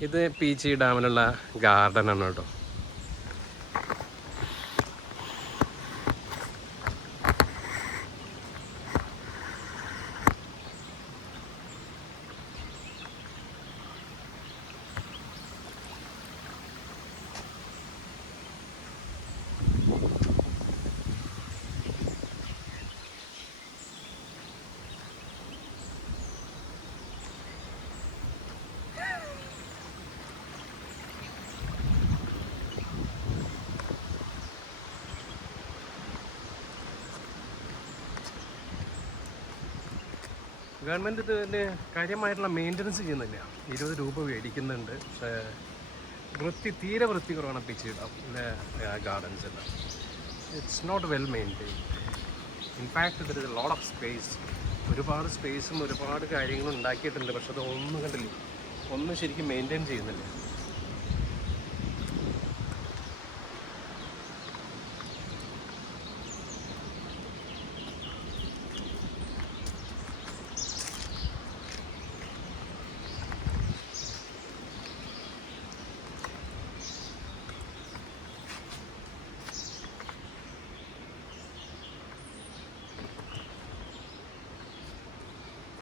ഇത് പീച്ചി ഡാമിലുള്ള ഗാർഡൻ ആണ് കേട്ടോ. ഗവൺമെന്റ് ഇതിന്റെ കാര്യമായിട്ടുള്ള മെയിന്റനൻസ് ചെയ്യുന്നില്ല. ഇരുപത് രൂപ മേടിക്കുന്നുണ്ട്. പക്ഷേ വൃത്തി തീരെ വൃത്തി കുറവാണ് പിച്ച് ഇടാം ഗാർഡൻസ് എല്ലാം. It's not well maintain in fact there is a lot of space ഒരുപാട് സ്പേസും ഒരുപാട് കാര്യങ്ങളും ഉണ്ടാക്കിയിട്ടുണ്ട്. പക്ഷെ അത് ഒന്നും കണ്ടില്ല. ഒന്നും ശരിക്കും മെയിന്റെയിൻ ചെയ്യുന്നില്ല.